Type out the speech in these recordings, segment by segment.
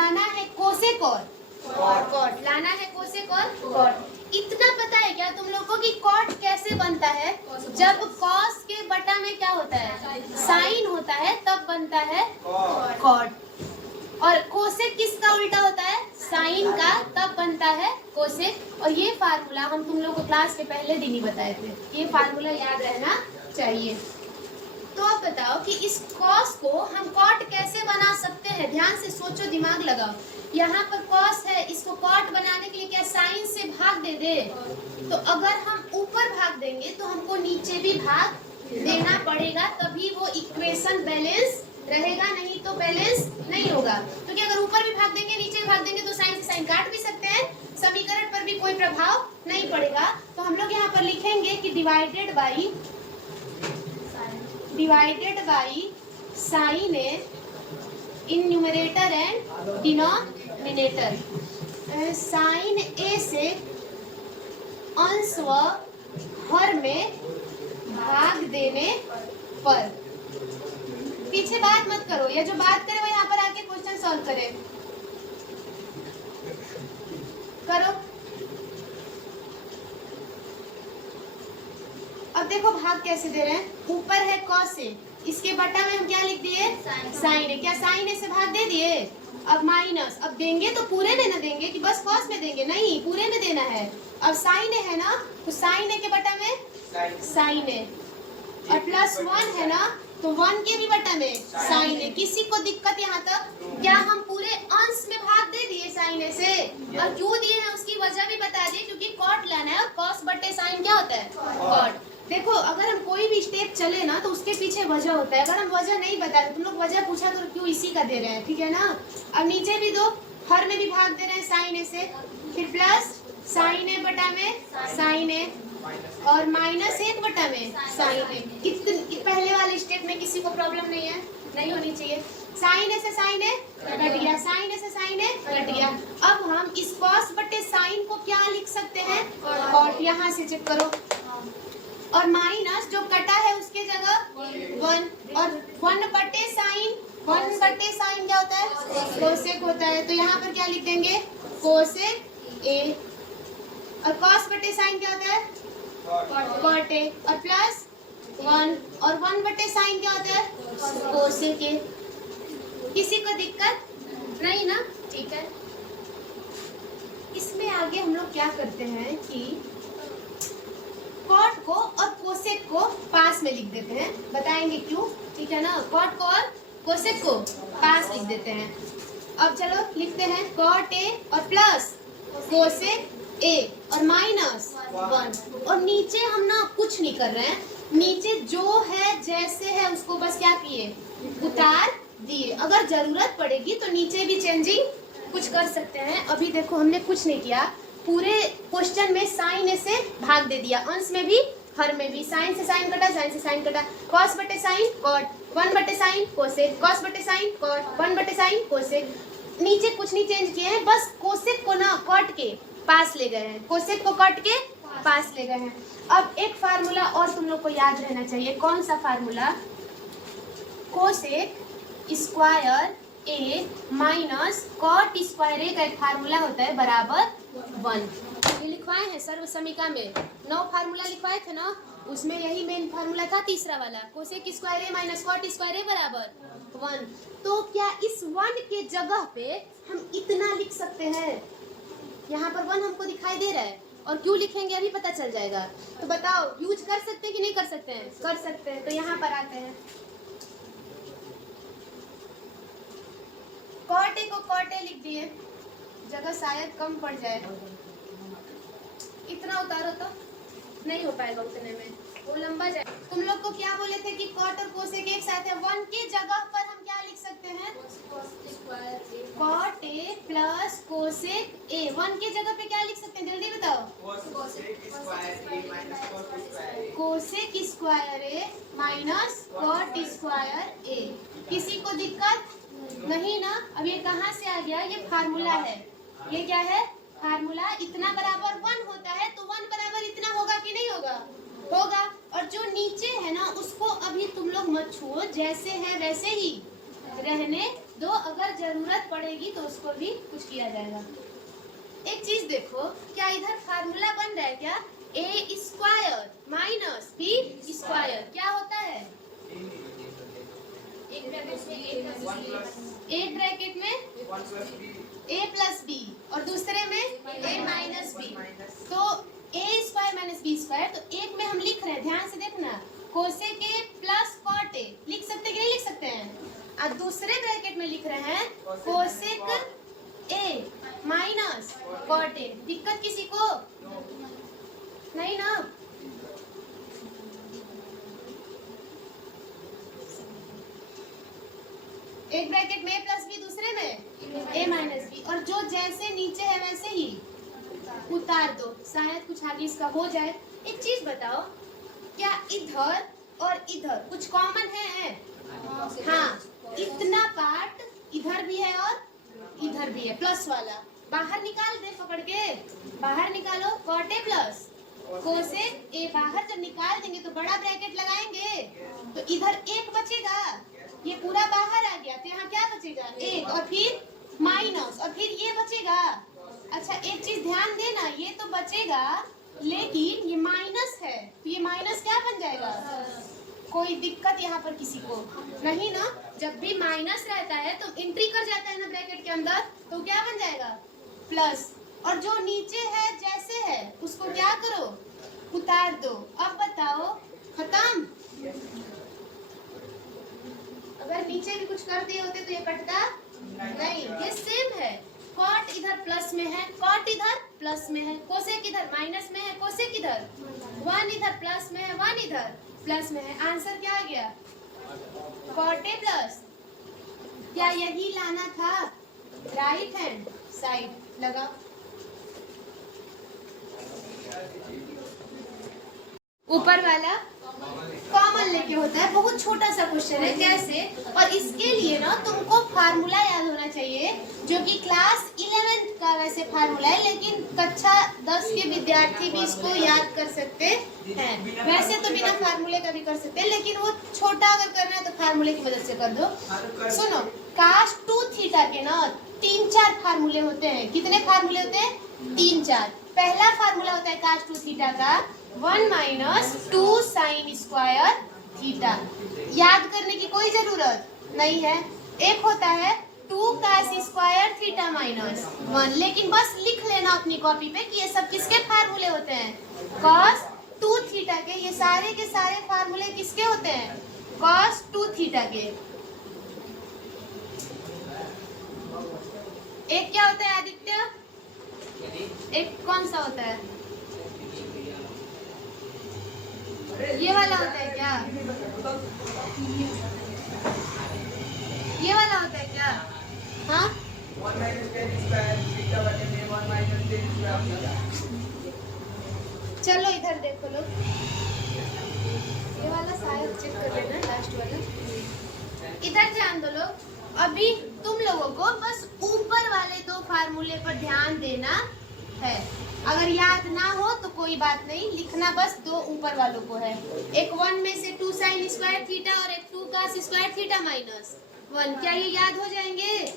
लाना है कोसेक और कॉट, लाना है कोसेक और कॉट। इतना पता है क्या तुम लोग को कि कॉट कैसे बनता है? जब कॉस के बटा में क्या होता है? साइन होता है, तब बनता है कॉट। और कोसेक किसका उल्टा होता है? साइन का, तब बनता है कोसेक। और ये फार्मूला हम तुम लोग को क्लास के पहले दिन ही बताए थे, ये फार्मूला याद रहना चाहिए। तो अब बताओ कि इस कॉस को हम कॉट कैसे बना सकते हैं? ध्यान से सोचो, दिमाग लगाओ। यहाँ पर कॉस है, इसको कॉट बनाने के लिए क्या साइन से भाग दे दे? तो अगर हम ऊपर भाग देंगे तो हमको नीचे भी भाग देना पड़ेगा, तभी वो इक्वेशन बैलेंस रहेगा, नहीं तो बैलेंस नहीं होगा। क्योंकि अगर ऊपर भी भाग देंगे नीचे भाग देंगे तो साइन से साइन काट भी सकते हैं, समीकरण पर भी कोई प्रभाव नहीं पड़ेगा। तो हम लोग यहाँ पर लिखेंगे कि divided by sine A in numerator and denominator. Sine A से अंश व हर में भाग देने पर। पीछे बात मत करो, या जो बात करे वो यहाँ पर आके क्वेश्चन सॉल्व करे। करो। अब देखो भाग कैसे दे रहे हैं। ऊपर है कॉस ए, इसके बटा में हम क्या लिख दिए? साइन ए। क्या साइन ए से भाग दे दिए? अब माइनस, अब देंगे तो पूरे में ना देंगे कि बस कॉस में देंगे, नहीं पूरे में देना है। अब साइन ए है ना, तो साइन ए के बटा में साइन ए, और प्लस 1 है ना, तो 1 के भी बटा में साइन ए। किसी को दिक्कत यहाँ तक? क्या हम पूरे अंश में भाग दे दिए साइन ए से? और क्यों दिए हैं उसकी वजह भी बता दिए, क्योंकि कॉट लाना है और कॉस बटे साइन क्या होता है? कॉट। देखो अगर हम कोई भी स्टेप चले ना तो उसके पीछे वजह होता है। अगर हम वजह नहीं बता रहे, तुम लोग वजह पूछा तो क्यों इसी का दे रहे हैं, ठीक है ना। अब नीचे भी दो, हर में भी भाग दे रहे हैं साइन ए से, फिर प्लस साइन ए बटा में साइन ए, और माइनस 1 बटा में साइन ए। पहले वाले स्टेप में किसी को प्रॉब्लम नहीं है, नहीं होनी चाहिए। साइन ए से साइन ए कट गया, साइन ए से साइन ए कट गया। अब हम इस कॉस बटे साइन को क्या लिख सकते हैं? कॉट। यहाँ से चेक करो। और माइनस जो कटा है उसके जगह 1, और 1 बटे साइन क्या होता है? कोसेक होता है। तो यहाँ पर क्या लिख देंगे? Cosec a. और कॉस बटे साइन क्या होता है? Cot a. और प्लस 1, और 1 बटे साइन क्या होता है? कोसेक ए। किसी को दिक्कत नहीं ना? ठीक है। इसमें आगे हम लोग क्या करते हैं कि कॉट को और कोसेक को पास में लिख देते हैं, बताएंगे क्यों, ठीक है ना। कॉट को और कोसेक को पास लिख देते हैं। अब चलो लिखते हैं कॉट ए और प्लस कोसेक ए और माइनस 1। और नीचे हम ना कुछ नहीं कर रहे हैं, नीचे जो है जैसे है उसको बस क्या किए? उतार दिए। अगर जरूरत पड़ेगी तो नीचे भी चेंजिंग कुछ कर सकते हैं। अभी देखो हमने कुछ नहीं किया, पूरे क्वेश्चन में साइन ए से भाग दे दिया, अंश में भी हर में भी। साइन से साइन कटा, साइन से साइन कटा, कॉस बटे साइन कॉट, 1 बटे साइन कोसेक, कॉस बटे साइन कॉट, 1 बटे साइन कोसेक। नीचे कुछ नहीं चेंज किए हैं, बस कोसेक को ना कॉट के पास ले गए हैं, कोसेक को कॉट के पास ले गए हैं। अब एक फार्मूला और तुम लोग को याद रहना चाहिए। कौन सा फार्मूला? कोसेक स्क्वायर ए माइनस कॉट स्क्वायर ए का एक फार्मूला होता है बराबर 1। ये लिखवाए हैं सर्व समीका में, 9 फार्मूला लिखवाए थे ना, उसमें यही मेन फार्मूला था, तीसरा वाला। कोसेक स्क्वायर ए माइनस कॉट स्क्वायर ए बराबर 1। तो क्या इस 1 के जगह पे हम इतना लिख सकते हैं? यहाँ पर 1 हमको दिखाई दे रहा है, और क्यों लिखेंगे अभी पता चल जाएगा। तो बताओ यूज कर सकते हैं कि नहीं कर सकते हैं? कर सकते हैं। तो यहाँ पर आते हैं, कॉट ए को कॉट ए लिख दिए, जगह शायद कम पड़ जाए, इतना उतारो तो नहीं हो पाएगा उतने में, वो लंबा जाए। तुम लोग को क्या बोले थे कि कॉट और कोसेक एक साथ है, 1 के जगह पर हम क्या लिख सकते हैं? Cot a plus cosec a. 1 के जगह पे क्या लिख सकते हैं, जल्दी बताओ? कोसेक स्क्वायर ए माइनस कॉट स्क्वायर ए। किसी को दिक्कत नहीं ना? अब ये कहाँ से आ गया? ये फार्मूला है। ये क्या है? फार्मूला। इतना बराबर 1 होता है तो 1 बराबर इतना होगा कि नहीं होगा? होगा। और जो नीचे है ना उसको अभी तुम लोग मत छुओ, जैसे है वैसे ही रहने दो अगर जरूरत पड़ेगी तो उसको भी कुछ किया जाएगा। एक चीज देखो, क्या इधर फार्मूला बन रहा है क्या? ए स्क्वायर माइनस बी स्क्वायर क्या होता है? एक ब्रैकेट में ए प्लस बी और दूसरे में ए माइनस बी। तो ए स्क्वायर माइनस बी स्क्वायर, तो एक में हम लिख रहे हैं, ध्यान से देखना, cosec a plus cot a. लिख सकते कि नहीं लिख सकते हैं? और दूसरे ब्रैकेट में लिख रहे हैं cosec a minus cot a. दिक्कत किसी को नहीं ना? एक ब्रैकेट में ए प्लस बी, दूसरे में ए माइनस बी, और जो जैसे नीचे है वैसे ही उतार दो, शायद कुछ आगे इसका हो जाए। एक चीज बताओ, क्या इधर और इधर कुछ कॉमन है? हाँ, इतना पार्ट इधर भी है और इधर भी है, प्लस वाला बाहर निकाल दे, पकड़ के बाहर निकालो। Cot a plus cosec a, बाहर जब निकाल देंगे तो बड़ा ब्रैकेट लगाएंगे तो इधर एक बचेगा, ये पूरा बाहर आ गया, तो यहाँ क्या बचेगा? एक, और फिर माइनस, और फिर ये बचेगा। अच्छा एक चीज ध्यान देना, ये तो बचेगा लेकिन ये माइनस है, तो ये माइनस क्या बन जाएगा? कोई दिक्कत यहाँ पर किसी को नहीं ना? जब भी माइनस रहता है तो एंट्री कर जाता है ना ब्रैकेट के अंदर, तो क्या बन जाएगा? प्लस। और जो नीचे है जैसे है उसको क्या करो? उतार दो। अब बताओ, खत्म? अगर नीचे भी कुछ कर दिए होते तो ये कटता नहीं, ये सेम है। कॉट इधर प्लस में है, कॉट इधर प्लस में है, कोसेक इधर माइनस में है, कोसेक इधर, वन इधर प्लस में है, वन इधर प्लस में है। आंसर क्या आ गया? Cot a plus. क्या यही लाना था? राइट हैंड साइड लगा। ऊपर वाला कॉमन लेके होता है, बहुत छोटा सा क्वेश्चन है। कैसे? और इसके लिए ना तुमको फार्मूला याद होना चाहिए, जो कि क्लास 11 का वैसे फार्मूला है, लेकिन कक्षा 10 के विद्यार्थी भी इसको याद कर सकते हैं। वैसे तो बिना फार्मूले का भी कर सकते हैं, लेकिन वो छोटा अगर करना है तो फार्मूले की मदद से कर दो। सुनो, काश 2 थीटा के ना 3-4 फार्मूले होते हैं। कितने फार्मूले होते हैं? 3-4। पहला फार्मूला होता है काश 2 थीटा का 1 माइनस 2 साइन स्क्वायर थीटा। याद करने की कोई जरूरत नहीं है। एक होता है 2 कास स्क्वायर थीटा माइनस 1, लेकिन बस लिख लेना अपनी कॉपी पे कि ये सब किसके फार्मूले होते हैं? कॉस 2 थीटा के। ये सारे के सारे फार्मूले किसके होते हैं? कॉस 2 थीटा के। एक क्या होता है आदित्य? एक कौन सा होता है? ये वाला होता है क्या? ये वाला होता है क्या? हाँ, चलो इधर देखो लोग, ये वाला शायद चेक कर लेना, लास्ट वाला। इधर ध्यान दो लोग, अभी तुम लोगों को बस ऊपर वाले 2 फार्मूले पर ध्यान देना है। अगर याद ना हो तो कोई बात नहीं, लिखना बस 2 ऊपर वालों को है। एक 1 में से 2 साइन स्क्वायर थीटा और एक 2 कास स्क्वायर थीटा माइनस 1। क्या ये याद हो जाएंगे?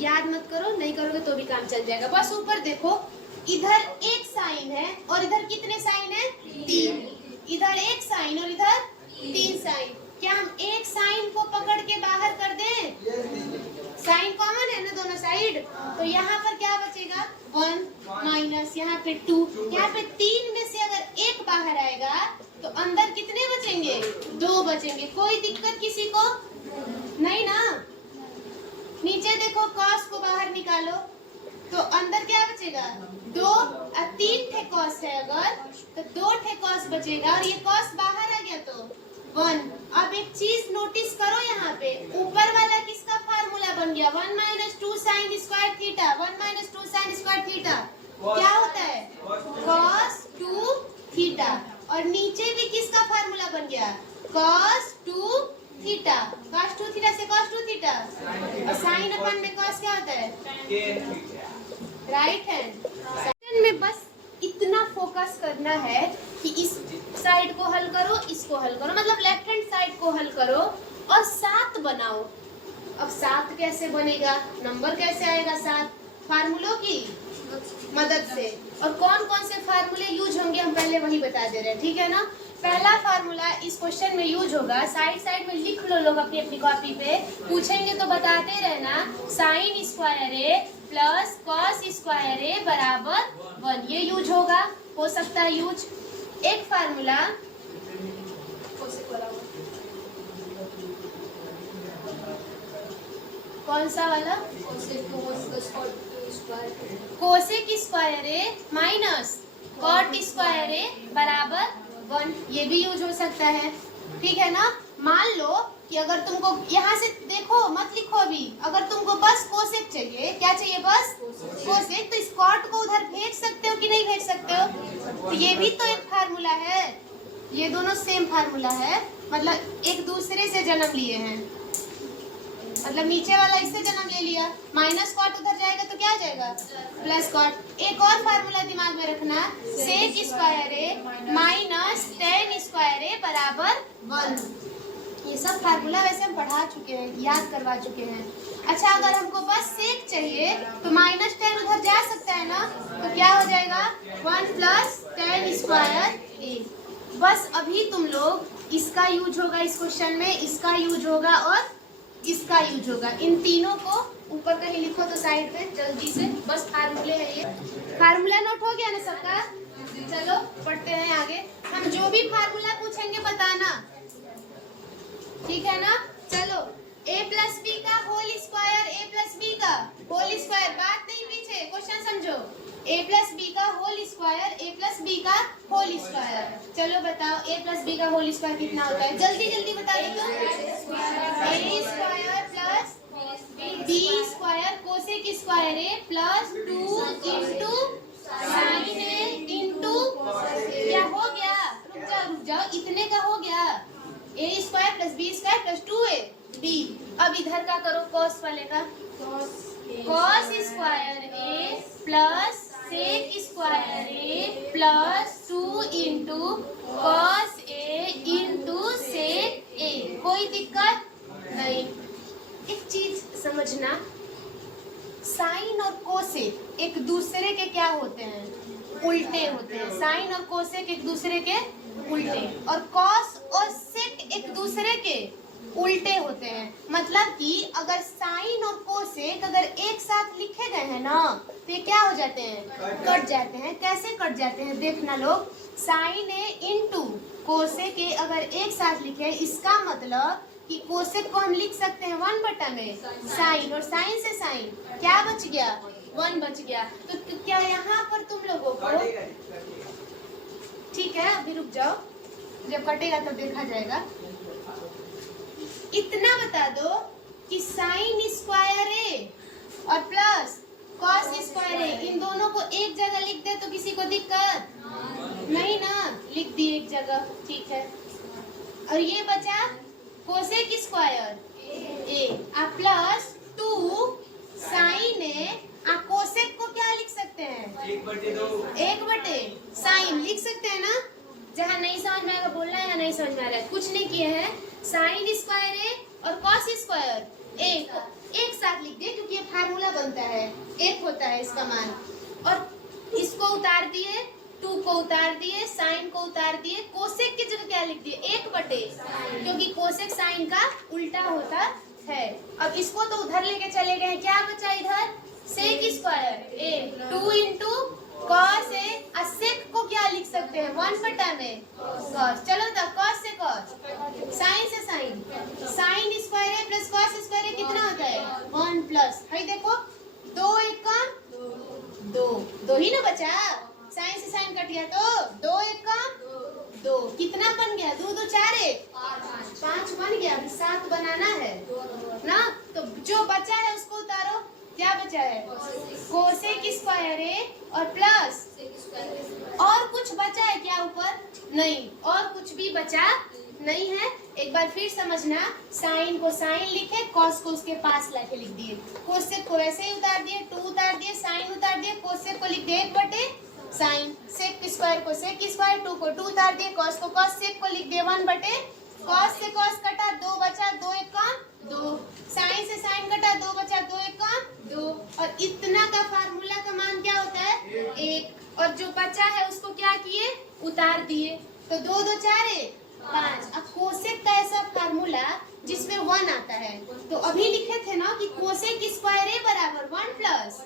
याद मत करो, नहीं करोगे तो भी काम चल जाएगा। बस ऊपर देखो, इधर एक साइन है और इधर कितने साइन है? 3। इधर एक साइन और इधर 3 साइन। क्या हम एक साइन को पकड़ के बाहर कर दें? साइन कॉमन है ना दोनों साइड, तो यहाँ पर क्या बचेगा? 1 माइनस यहाँ पे 2। यहाँ पे 3 में से अगर एक बाहर आएगा तो अंदर कितने बचेंगे? 2 बचेंगे। कोई दिक्कत किसी को नहीं ना? नीचे देखो, कॉस को बाहर निकालो तो अंदर क्या बचेगा? 2 और 3 ठे कॉस है अगर, तो 2 ठे कॉस बचेगा, और ये कॉस बाहर आ गया तो 1। अब एक चीज नोटिस करो, यहाँ पे ऊपर वाला किसका फार्मूला बन गया? 1 minus 2 sine square theta. 1 minus 2 sine square theta क्या होता है? Cos 2 theta. और नीचे भी किसका फार्मूला बन गया? Cos 2 theta. कॉस 2 थीटा से कॉस 2 थीटा, और साइन अपन में कॉस क्या होता है? राइट हैंड में। बस इतना फोकस करना है कि इस साइड को हल करो, इसको हल करो, मतलब लेफ्ट हैंड साइड को हल करो और 7 बनाओ। अब 7 कैसे बनेगा, नंबर कैसे आएगा 7? फार्मूलों की मदद से। और कौन कौन से फार्मूले यूज होंगे हम पहले वही बता दे रहे हैं, ठीक है ना। पहला फार्मूला इस क्वेश्चन में यूज होगा, साइड में लिख लो लोग अपनी अपनी कॉपी पे, पूछेंगे तो बताते रहना, साइन स्क्वायर ए प्लस कॉस स्क्वायर ए बराबर 1, ये यूज होगा, हो सकता है यूज। एक फार्मूला कौन सा वाला, कोसेक स्क्वायर ए माइनस कॉट स्क्वायर ए बराबर 1, ये भी यूज हो सकता है, ठीक है ना। मान लो कि अगर तुमको यहाँ से देखो, मत लिखो अभी, अगर तुमको बस कोसेक चाहिए, क्या चाहिए बस कोसेक, तो इस कॉट को उधर भेज सकते हो कि नहीं भेज सकते हो। तो ये भी तो एक फार्मूला है, ये दोनों सेम फार्मूला है, मतलब एक दूसरे से जन्म लिए हैं, मतलब नीचे वाला इससे जन्म ले लिया, माइनस कॉट उधर जाएगा तो क्या आ जाएगा प्लस कॉट। एक और फार्मूला दिमाग में रखना, सेक स्क्वायर ए माइनस टेन स्क्वायर ए बराबर 1। ये सब फार्मूला वैसे हम पढ़ा चुके हैं, याद करवा चुके हैं। अच्छा, अगर हमको बस सेक चाहिए तो माइनस 10 उधर जा सकता है ना, तो क्या हो जाएगा 1 प्लस 10 स्क्वायर ए। बस अभी तुम लोग इसका यूज होगा इस क्वेश्चन में, इसका यूज होगा और इसका यूज होगा। इन तीनों को ऊपर कहीं लिखो तो साइड पे जल्दी से, बस फार्मूले है ये। फार्मूला नोट हो गया ना सबका, चलो पढ़ते हैं आगे। हम जो भी फार्मूला पूछेंगे बताना, ठीक है ना। चलो, a प्लस बी का whole square, a plus b का होल स्क्वायर, बात नहीं पीछे, क्वेश्चन समझो। a प्लस बी का whole square, a plus b का होल स्क्वायर, चलो बताओ a प्लस बी का होल स्क्वायर कितना होता है, जल्दी जल्दी बता दो। a square plus b square cosec square a plus 2 into sine a into, क्या हो गया, रुक जाओ, इतने का हो गया, a square plus b square plus 2ab। अब इधर का करो कॉस वाले का, cos square a plus sec square a plus 2 into cos a into sec a। कोई दिक्कत नहीं। एक चीज समझना, साइन और कोसेक एक दूसरे के क्या होते हैं, उल्टे होते हैं। साइन और कोसेक एक दूसरे के उल्टे, और कॉस और सेक एक दूसरे के उल्टे होते हैं। मतलब कि अगर साइन और कोसेक अगर एक साथ लिखे गए हैं ना, तो ये क्या हो जाते हैं, कट जाते हैं। कैसे कट जाते हैं देखना लोग, sine a into cosec a अगर एक साथ लिखे, इसका मतलब कि कोसेक को हम लिख सकते हैं 1 में साइन, और साइन से साइन क्या बच गया 1 बच गया। तो क्या यहाँ पर तुम लोगों को, ठीक है अभी रुक जाओ, जब कटेगा तब देखा जाएगा। इतना बता दो कि साइन स्क्वायर ए और प्लस कॉस स्क्वायर ए, इन दोनों को एक जगह लिख दे तो किसी को दिक्कत नहीं ना, लिख दिए एक जगह, ठीक है। और ये बचा कोसेक स्क्वायर ए प्लस 2 साइन ए, कोसेक को क्या लिख सकते हैं 1/2 साइन लिख सकते हैं ना। जहाँ नहीं समझ में आएगा बोलना है, या नहीं समझ में आ रहा है, कुछ नहीं किए हैं। साइन स्क्वायर ए और कॉस स्क्वायर ए एक साथ लिख दिए, क्योंकि ये फार्मूला बनता है, एक होता है इसका मान। और इसको उतार दिए, 2 को उतार दिए, साइन को उतार दिए, कोसेक की जगह क्या लिख दिए 1/2, क्योंकि कोसेक साइन का उल्टा होता है। अब इसको तो उधर लेके चले गए, क्या बचा इधर sec square A 2 into cos A, सेक को क्या लिख सकते हैं 1 में कॉस। चलो तो कॉस से कॉस, साइन से साइन, साइन स्क्वायर ए प्लस कॉस स्क्वायर ए कितना होता है 1 प्लस, है देखो 2 1 कम 2 ही ना बचा, साइन से साइन कट गया तो 2 1 कम 2, कितना बन गया 2 2 4 1 5 बन गया, 7 बनाना है ना। तो जो बचा है उसको उतारो, क्या बचा है कोसेक स्क्वायर ए और प्लस, और कुछ बचा है क्या ऊपर, नहीं, और कुछ भी बचा नहीं है। एक बार फिर समझना, साइन को साइन लिखे, कॉस को उसके पास लाके लिख दिए, कोसेक को वैसे ही उतार दिए, 2 उतार दिए, साइन उतार दिए, कोसेक को लिख दिए 1/2 साइन, सेक स्क्वायर को सेक स्क्वायर, 2 को 2 उतार दिए, कॉस को कॉस, सेक को लिख दिए 1/2 कॉस से कॉस कटा, 2 बचा, 2 एक कम 2। साइन से साइन कटा, 2 बचा, 2 एक कम 2। और इतना का फार्मूला का मान क्या होता है? 1। और जो बचा है उसको क्या किए? उतार दिए। तो 2 2 4 5। अब कोसेक का ऐसा फार्मूला जिसमें 1 आता है, तो अभी लिखे थे ना कि कोसेक स्क्वायर ए बराबर 1 प्लस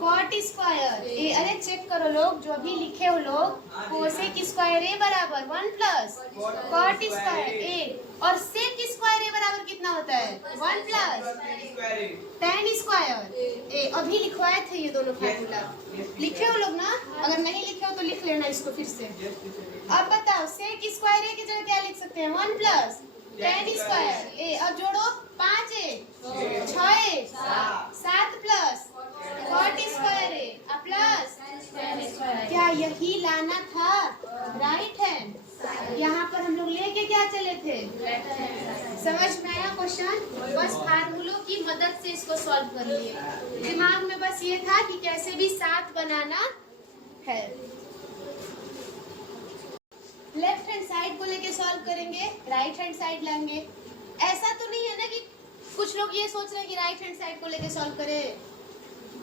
कॉट स्क्वायर ए। अरे चेक करो लोग, जो अभी लिखे हो लोग, कोसेक स्क्वायर ए बराबर 1 प्लस कॉट स्क्वायर ए। और सेक स्क्वायर ए बराबर कितना होता है? 1 प्लस tan स्क्वायर ए। अभी लिखवाए थे ये दोनों फार्मूला, लिखे हो लोग ना? अगर नहीं लिखे हो तो लिख लेना इसको फिर से। अब बताओ, सेक स्क्वायर ए की जगह क्या लिख सकते हैं? 1 प्लस tan स्क्वायर ए। और जोड़ो, 5 ए 6 ए 7 प्लस कॉट स्क्वायर ए प्लस क्या यही लाना था? Right hand. यहाँ पर हम लोग लेके क्या चले थे? समझ में आया क्वेश्चन? बस फार्मूलों की मदद से इसको सॉल्व कर लिए। दिमाग में बस ये था कि कैसे भी 7 बनाना है। लेफ्ट हैंड साइड को लेके सॉल्व करेंगे, राइट हैंड साइड लाएंगे। ऐसा तो नहीं है ना कि कुछ लोग ये सोच रहे हैं कि राइट हैंड साइड को लेके सॉल्व करें?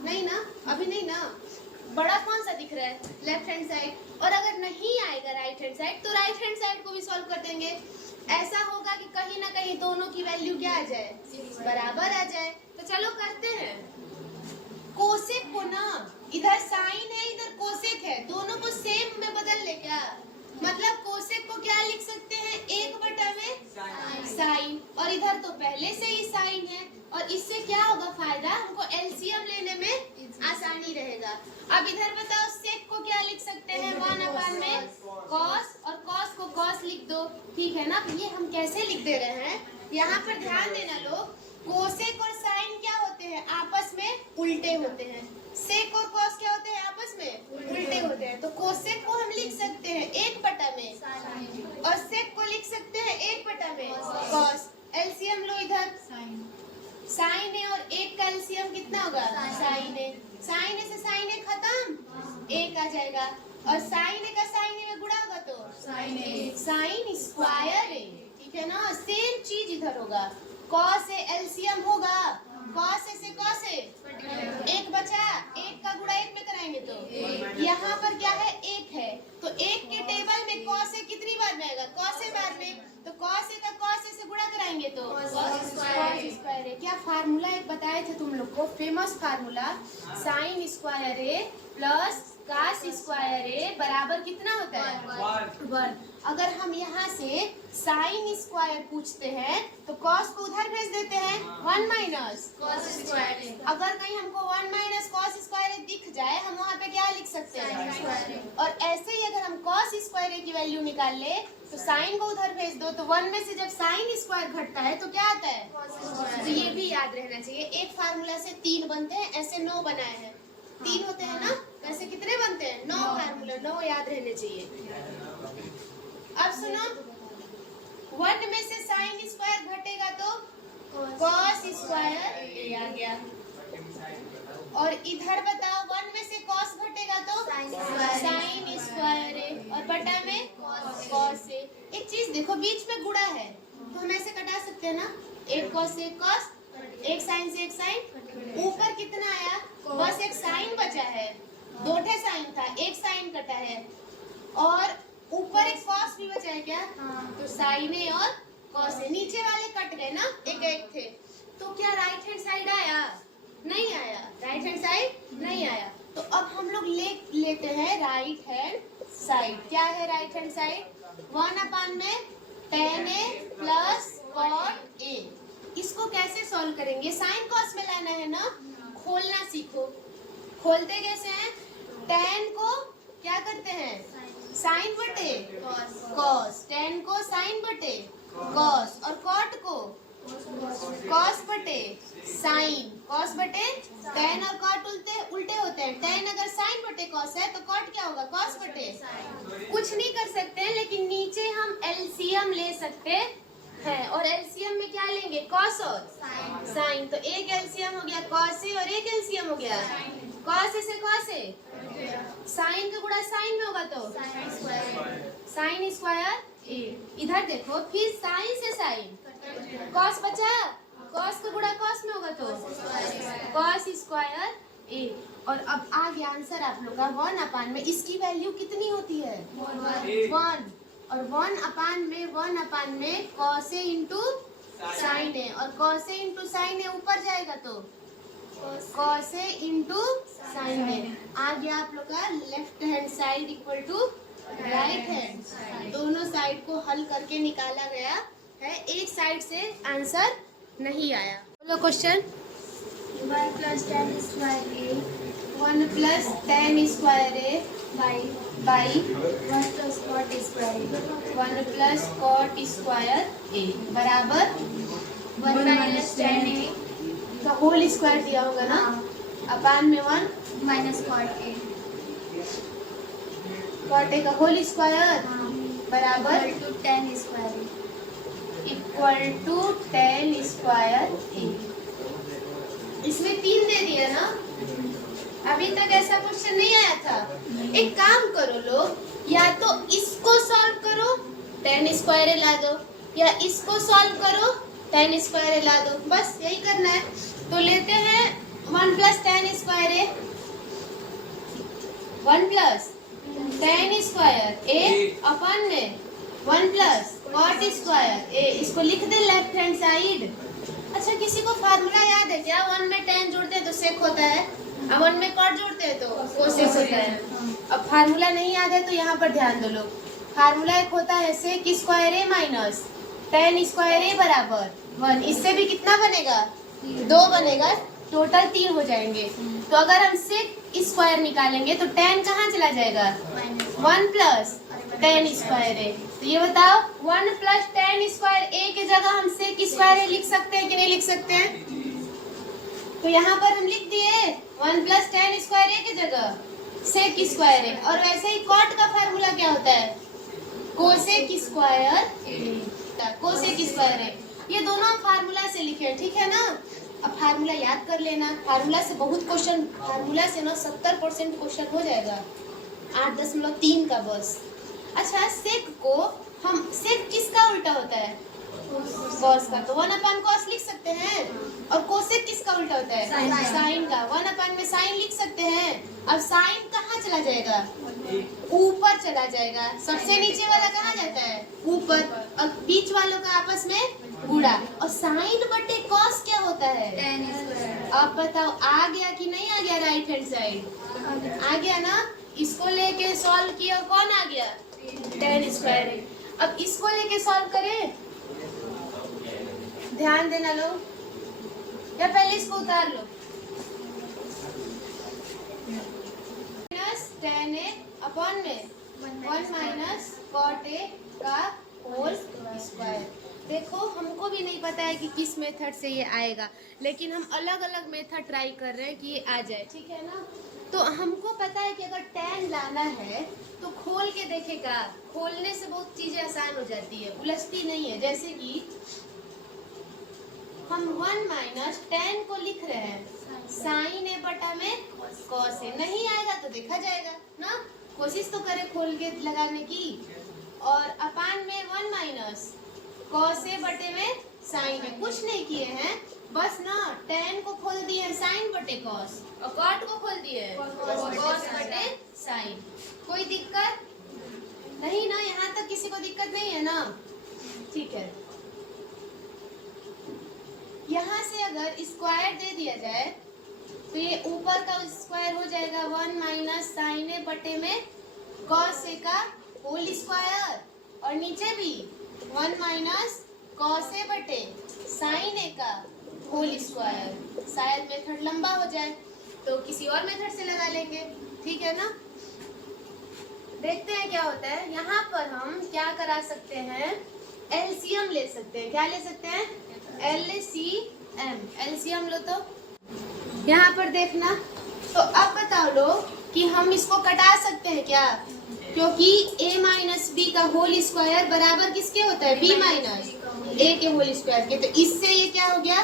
नहीं ना, अभी नहीं ना। बड़ा कौन सा दिख रहा है? Left hand side. और अगर नहीं आएगा राइट हैंड साइड तो राइट हैंड साइड को भी सॉल्व कर देंगे। ऐसा होगा कि कहीं ना कहीं दोनों की वैल्यू क्या आ जाए? बराबर आ जाए। तो चलो करते हैं। कोसेक को ना, इधर साइन है इधर कोसेक है, दोनों को सेम में बदल ले क्या? मतलब कोसेक को क्या लिख सकते हैं? 1 बटा में साइन। और इधर तो पहले से ही साइन है, और इससे क्या होगा फायदा? हमको एलसीएम लेने में आसानी रहेगा। अब इधर बताओ, सेक को क्या लिख सकते हैं? 1 अपान में कॉस, और कॉस को कॉस लिख दो, ठीक है ना? ये हम कैसे लिख दे रहे हैं, यहाँ पर ध्यान देना लोग। कोसेक और साइन क्या होते हैं? आपस में उल्टे होते हैं। सेक और कॉस क्या होते हैं? आपस में उल्टे होते हैं। तो कोसेक को हम लिख सकते हैं 1 बटा में, और सेक को लिख सकते हैं 1 बटा में कॉस। एलसीएम लो इधर, साइन ए और 1 का एलसीएम कितना होगा? Sign A. साइन ए से साइन ए खत्म, 1 आ जाएगा। और साइन ए का साइन ए में गुणा होगा तो साइन स्क्वायर ए, ठीक है ना? सेम चीज इधर होगा। कॉस ए एलसीएम होगा, कॉस ए से कॉस ए 1 बचा, 1 का गुणा 1 में कराएंगे तो यहाँ पर क्या है? 1 है, तो 1 के टेबल में कॉस ए कितनी बार में आएगा? कॉस ए बार में। तो कॉस ए का कॉस ए से गुणा कराएंगे तो कॉस स्क्वायर ए। क्या फार्मूला एक बताए थे तुम लोग को, फेमस फार्मूला, साइन स्क्वायर ए प्लस कॉस स्क्वायर ए बराबर कितना होता है? 1। अगर हम यहाँ से साइन स्क्वायर पूछते हैं तो कॉस को उधर भेज देते हैं, 1 माइनस कॉस स्क्वायर ए। अगर कहीं हमको 1 माइनस कॉस स्क्वायर ए दिख जाए, हम वहाँ पे क्या लिख सकते हैं? और ऐसे ही अगर हम कॉस स्क्वायर ए की वैल्यू निकाल ले तो साइन को उधर भेज दो, तो 1 में से जब साइन स्क्वायर घटता है तो क्या आता है? तो ये भी याद रहना चाहिए। एक फार्मूला से 3 बनते हैं, ऐसे 9 बनाए हैं। 3 होते हैं ना, वैसे कितने बनते हैं? 9 फार्मूला, 9 याद रहने चाहिए। अब सुनो, 1 में से साइन स्क्वायर घटेगा तो कॉस स्क्वायर ए आ गया। और इधर बताओ, 1 में से कॉस घटेगा तो साइन स्क्वायर ए, और बटा में कॉस ए। एक चीज देखो, बीच में गुणा है तो हम ऐसे कटा सकते हैं ना, 1 कॉस 1 कॉस, 1 साइन से 1 साइन। ऊपर कितना आया? बस एक साइन बचा है, 2 ठे साइन था, 1 साइन कटा है, और ऊपर एक कॉस भी बचा है क्या? तो साइन ए और कॉस ए। नीचे वाले कट गए ना, एक एक थे। तो क्या राइट हैंड साइड आया? नहीं आया। राइट हैंड साइड नहीं आया। तो अब हम लोग लेते हैं राइट हैंड साइड। क्या है राइट हैंड साइड? 1 अपान में tan a plus cot a. इसको कैसे सॉल्व करेंगे? साइन कॉस में लाना है ना, खोलना सीखो। खोलते कैसे हैं? tan को क्या करते हैं? साइन बटे कॉस। tan को साइन बटे कॉस, और कॉट को कॉस बटे साइन। कॉस बटे tan और कॉट उल्टे होते हैं। tan अगर साइन बटे कॉस है तो कॉट क्या होगा? कॉस बटे। कुछ नहीं कर सकते हैं, लेकिन नीचे हम एलसीएम ले सकते हैं, और एलसीएम में क्या लेंगे? कॉस और साइन। तो एक एलसीएम हो गया कॉस ए, और एक एलसीएम हो गया कॉस ए से कॉस ए। साइन का गुणा साइन में होगा तो साइन स्क्वायर ए। इधर देखो फिर साइन से साइन, कॉस बचा, कॉस का गुणा कॉस में होगा तो कॉस स्क्वायर ए। और अब आ गया आंसर आप लोग का 1/, में इसकी वैल्यू कितनी होती है 1, और 1/, में cos a into sine a, और cos a into sine a ऊपर जाएगा तो cos a into sine a. आ गया आप लोग का left hand side equal to right hand. दोनों साइड को हल करके निकाला गया है, एक साइड से आंसर नहीं आया। बोलो question. 1 plus tan square a 1 plus tan square a by by 1 plus cot square a 1 plus cot square a बराबर 1 minus tan a का होल स्क्वायर दिया होगा ना, अपान में 1 minus cot a cot a का होल स्क्वायर बराबर equal to tan square a equal to tan square a। इसमें 3 दे दिया ना, अभी तक ऐसा क्वेश्चन नहीं आया था। एक काम करो लोग, या तो इसको सॉल्व करो tan स्क्वायर ला दो, या इसको सॉल्व करो tan स्क्वायर ला दो, बस यही करना है। तो लेते हैं 1 plus tan स्क्वायर ए, 1 plus tan स्क्वायर ए अपन में 1 plus cot स्क्वायर ए। इसको लिख दे लेफ्ट हैंड साइड। अच्छा, किसी को फार्मूला याद है क्या? 1 में tan जोड़ते हैं तो सेक होता है, अब 1 में cot जोड़ते हैं तो कोसेक होता है। अब फार्मूला नहीं याद है तो यहाँ पर ध्यान दो लोग। फार्मूला एक होता है सेक स्क्वायर ए माइनस tan स्क्वायर ए बराबर 1। इससे भी कितना बनेगा 2 बनेगा, टोटल 3 हो जाएंगे। तो अगर हम सेक स्क्वायर निकालेंगे तो tan कहाँ चला जाएगा 1 plus tan स्क्वायर ए। तो ये बताओ 1 plus tan स्क्वायर ए के जगह हम सेक स्क्वायर ए लिख सकते हैं कि नहीं लिख सकते हैं? तो यहाँ पर हम लिख दिए 1 plus tan स्क्वायर ए के जगह सेक स्क्वायर ए। और वैसे ही कॉट का फार्मूला क्या होता है कोसेक स्क्वायर ए, कोसेक स्क्वायर ए। ये दोनों हम फार्मूला से लिखे, ठीक है ना। अब फार्मूला याद कर लेना, फार्मूला से बहुत क्वेश्चन, फार्मूला से ना 70% क्वेश्चन हो जाएगा, 8.3 का बस। अच्छा, सेक को हम, सेक किसका उल्टा होता है कॉस का, तो 1/, cos लिख सकते हैं। और कोसेक किसका उल्टा होता है साइन का, 1/, में साइन लिख सकते हैं। अब साइन कहाँ चला जाएगा ऊपर चला जाएगा, सबसे नीचे वाला कहाँ जाता है ऊपर, और बीच वालों का आपस में गुणा। और साइन बटे कॉस क्या होता है tan square अब बताओ आ गया कि नहीं आ गया? राइट हैंड साइड आ गया ना। इसको लेके सॉल्व किया, कौन आ गया tan स्क्वायर ए। अब इसको लेके सॉल्व करें, ध्यान देना लोग, या पहले इसको उतार लो। माइनस tan ए अपॉन में 1 minus cot ए का होल स्क्वायर। देखो हमको भी नहीं पता है कि किस मेथड से ये आएगा, लेकिन हम अलग अलग मेथड ट्राई कर रहे हैं कि ये आ जाए, ठीक है ना। तो हमको पता है कि अगर tan लाना है तो खोल के देखेगा, खोलने से बहुत चीजें आसान हो जाती है, उलझती नहीं है। जैसे कि हम 1 minus tan को लिख रहे हैं साइन ए बटा में कॉस ए, नहीं आएगा तो देखा जाएगा ना, कोशिश तो करें खोल के लगाने की। और अपान में 1 minus कॉस ए बटे में साइन ए, कुछ नहीं किए हैं, बस ना tan को खोल दिए हैं साइन बटे कॉस, और कॉट को खोल दिए हैं कॉस बटे साइन। कोई दिक्कत नहीं ना, यहाँ तक किसी को दिक्कत नहीं है ना, ठीक है। यहाँ से अगर स्क्वायर दे दिया जाए तो ये ऊपर का स्क्वायर हो जाएगा 1 minus साइन ए बटे में कॉस ए का होल स्क्वायर, और नीचे भी 1 minus कॉस ए बटे साइन ए का होल स्क्वायर। शायद मेथड लंबा हो जाए तो किसी और मेथड से लगा लेंगे, ठीक है ना। देखते हैं क्या होता है। यहाँ पर हम क्या करा सकते हैं, एलसीएम ले सकते हैं। क्या ले सकते हैं? एलसीएम लो। तो यहाँ पर देखना, तो अब बताओ लोग कि हम इसको कटा सकते हैं क्या, क्योंकि a माइनस बी का होल स्क्वायर बराबर किसके होता है b माइनस a के होल स्क्वायर के। तो इससे ये क्या हो गया